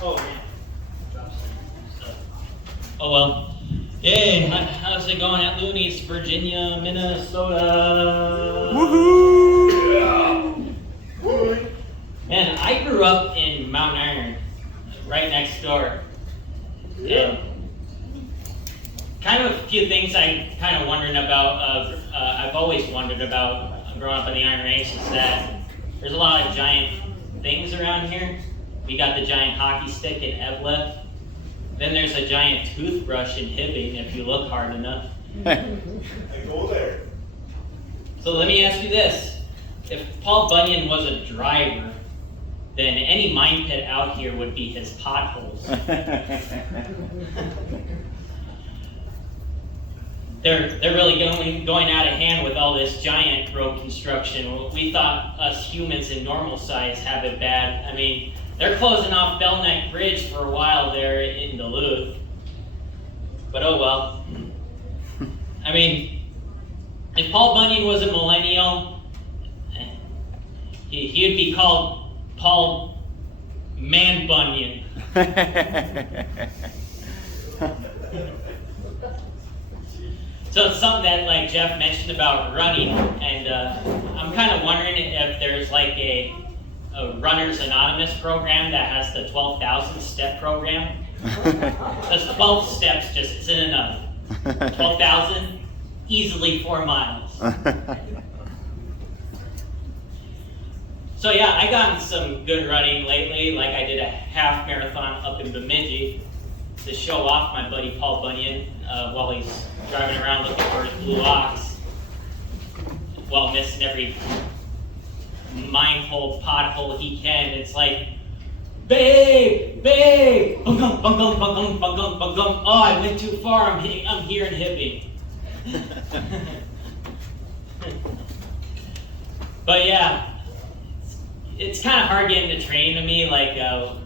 Oh, man. Oh, well. Hey, how's it going at Loonies, Virginia, Minnesota? Woohoo! Man, I grew up in Mount Iron, right next door. And kind of a few things I kind of wondering about, I've always wondered about growing up in the Iron Range is that there's a lot of giant things around here. We got the giant hockey stick in Eveleth. Then there's a giant toothbrush in Hibbing if you look hard enough. I go there. So let me ask you this. If Paul Bunyan was a driver, then any mine pit out here would be his potholes. They're really going out of hand with all this giant road construction. We thought us humans in normal size have it bad. I mean, they're closing off Bell Neck Bridge for a while there in Duluth. But oh well. I mean, if Paul Bunyan was a millennial, he'd be called Paul Man Bunyan. So it's something that, like Jeff mentioned about running, and I'm kind of wondering if there's like a Runners Anonymous program that has the 12,000 step program. Because 12 steps just isn't enough. 12,000, easily 4 miles. So yeah, I gotten some good running lately. Like I did a half marathon up in Bemidji to show off my buddy Paul Bunyan while he's driving around looking for his blue ox while missing every mine hole, pothole he can. It's like, babe, bungum, bungum, bungum, bungum, bungum. Oh, I went too far. I'm here in Hibbing. But yeah, it's kind of hard getting the training to me, like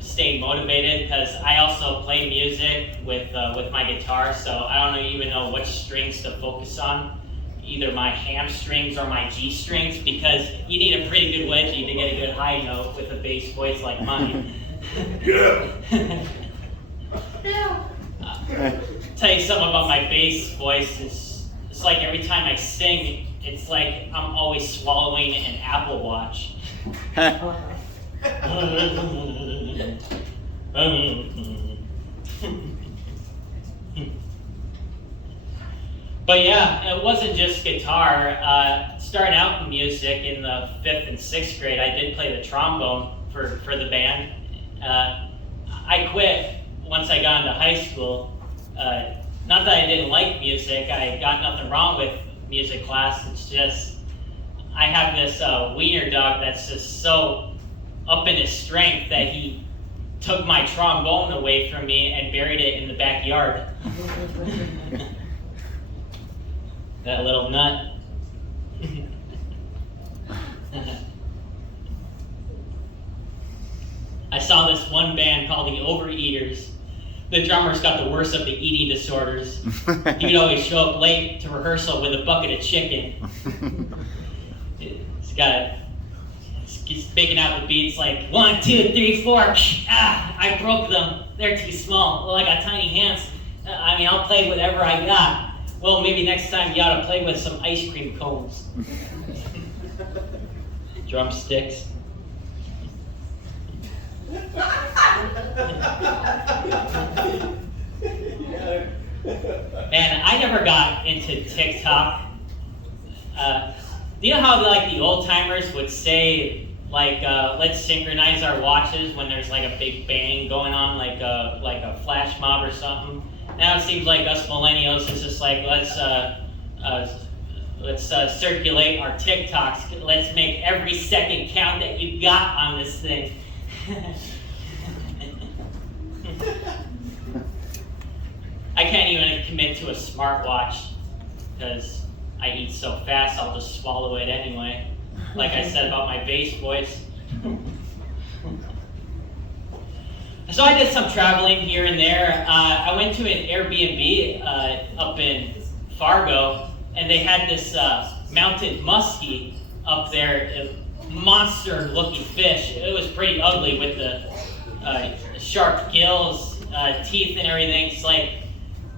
staying motivated, because I also play music with my guitar, so I don't even know which strings to focus on, either my hamstrings or my G strings, because you need a pretty good wedgie to get a good high note with a bass voice like mine. Yeah. Tell you something about my bass voice. It's like every time I sing, it's like I'm always swallowing an Apple Watch. But yeah, it wasn't just guitar. Starting out in music in the 5th and 6th grade, I did play the trombone for the band. I quit once I got into high school. Not that I didn't like music, I got nothing wrong with music class. It's just, I have this wiener dog that's just so up in his strength that he took my trombone away from me and buried it in the backyard. That little nut. I saw this one band called the Overeaters. The drummer's got the worst of the eating disorders. He would always show up late to rehearsal with a bucket of chicken. He's making out the beats like 1, 2, 3, 4. I broke them. They're too small. Well, I got tiny hands. I'll play whatever I got. Well, maybe next time you ought to play with some ice cream cones. Drumsticks. Man, I never got into TikTok. Do you know how like the old timers would say, like, let's synchronize our watches when there's like a big bang going on, like a flash mob or something? Now it seems like us millennials is just like, let's circulate our TikToks. Let's make every second count that you got on this thing. I can't even commit to a smartwatch because I eat so fast I'll just swallow it anyway. Like I said about my bass voice. So I did some traveling here and there. I went to an Airbnb up in Fargo, and they had this mountain muskie up there, a monster-looking fish. It was pretty ugly with the sharp gills, teeth and everything. It's like,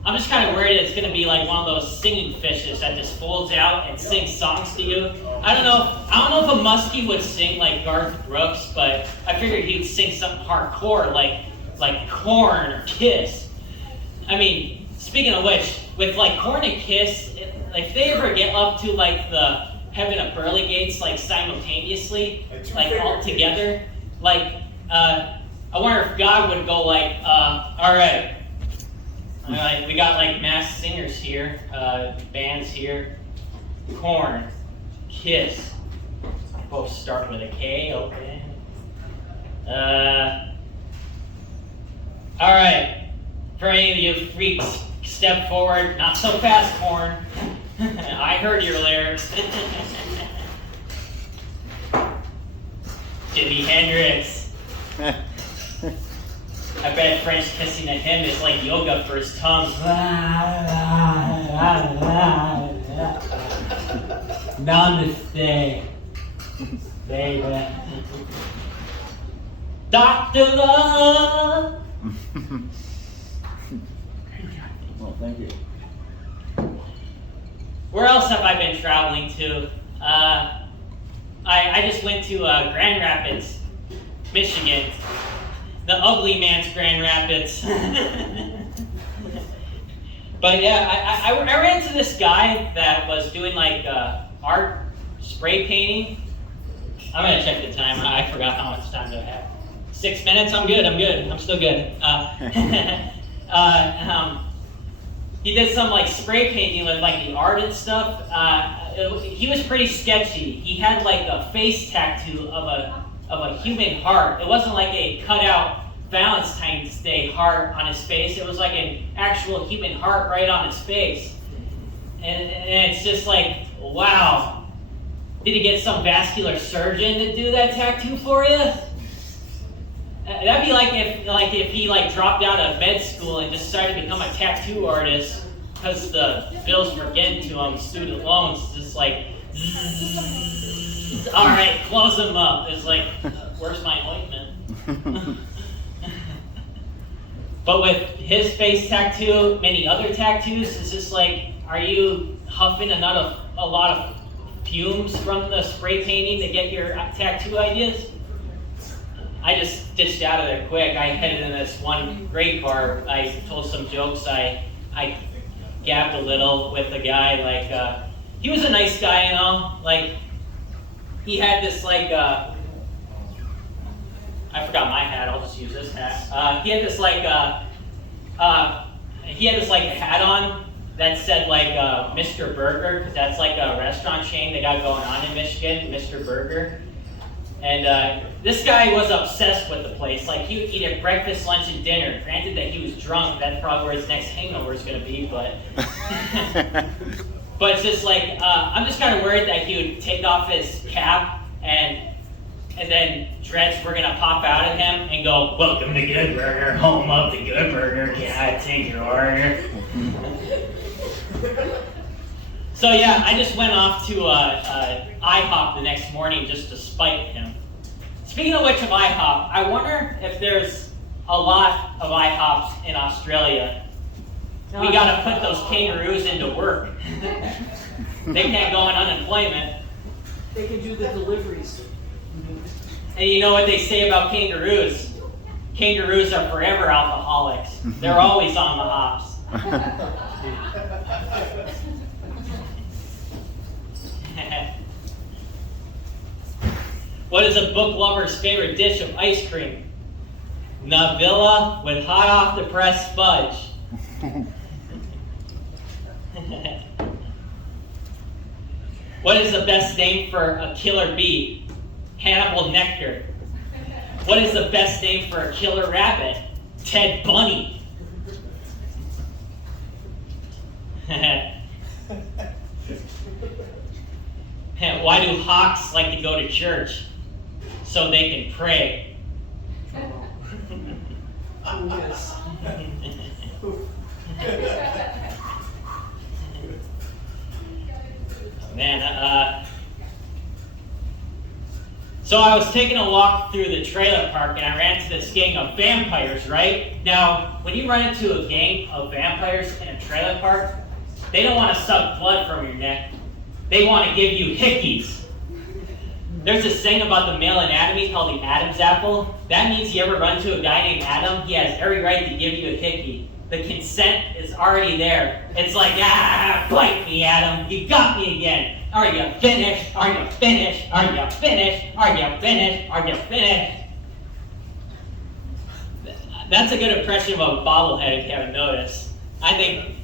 I'm just kind of worried it's going to be like one of those singing fishes that just folds out and sings songs to you. I don't know if a muskie would sing like Garth Brooks, but I figured he'd sing something hardcore like Korn or Kiss. I mean, speaking of which, with like Korn and Kiss, if they ever get up to like the Heaven of Burley Gates like simultaneously, like all together, like I wonder if God would go like, all right, we got like mass singers here, bands here, Korn, Kiss, both start with a K, okay. All right, for any of you freaks, step forward, not so fast, Korn. I heard your lyrics. Jimi Hendrix. I bet French kissing to him is like yoga for his tongue. Namaste, baby. Dr. Love. Well, thank you. Where else have I been traveling to? I just went to Grand Rapids, Michigan. The ugly man's Grand Rapids. But yeah, I ran into this guy that was doing like art spray painting. I'm gonna check the time. I forgot how much time do I have. 6 minutes? I'm good. I'm still good. He did some like spray painting with like the art and stuff. He was pretty sketchy. He had like a face tattoo of a human heart. It wasn't like a cutout Valentine's Day heart on his face. It was like an actual human heart right on his face. And it's just like, wow. Did he get some vascular surgeon to do that tattoo for you? That'd be like if he like dropped out of med school and just started to become a tattoo artist because the bills were getting to him, student loans, just like, all right, close them up. It's like, where's my ointment? But with his face tattoo, many other tattoos, it's just like, are you huffing a lot of fumes from the spray painting to get your tattoo ideas? I just ditched out of there quick. I headed in this one great bar. I told some jokes. I gabbed a little with the guy. Like, he was a nice guy, you know. Like, he had this like, I forgot my hat. I'll just use this hat. He had this like, a hat on that said like Mr. Burger, because that's like a restaurant chain they got going on in Michigan, Mr. Burger. And this guy was obsessed with the place. Like, he would eat it breakfast, lunch, and dinner. Granted that he was drunk, that's probably where his next hangover is going to be, but... But it's just like, I'm just kind of worried that he would take off his cap and then dreads were going to pop out at him and go, "Welcome to Good Burger, home of the Good Burger. Can I take your order?" So yeah, I just went off to IHOP the next morning just to spite him. Speaking of which of IHOP, I wonder if there's a lot of IHOPs in Australia. We gotta put those kangaroos into work. They can't go on unemployment. They can do the deliveries. And you know what they say about kangaroos? Kangaroos are forever alcoholics. They're always on the hops. What is a book lover's favorite dish of ice cream? Navilla with hot off the press fudge. What is the best name for a killer bee? Hannibal Nectar. What is the best name for a killer rabbit? Ted Bunny. Why do hawks like to go to church? So they can pray. Yes. Man, So I was taking a walk through the trailer park and I ran into this gang of vampires, right? Now, when you run into a gang of vampires in a trailer park, they don't want to suck blood from your neck. They want to give you hickeys. There's this thing about the male anatomy called the Adam's apple. That means you ever run to a guy named Adam, he has every right to give you a hickey. The consent is already there. It's like, bite me, Adam. You got me again. Are you finished? Are you finished? Are you finished? Are you finished? Are you finished? That's a good impression of a bobblehead if you haven't noticed. I think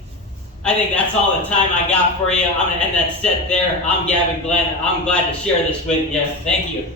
that's all the time I got for you. I'm going to end that set there. I'm Gavin Glen. I'm glad to share this with you. Thank you.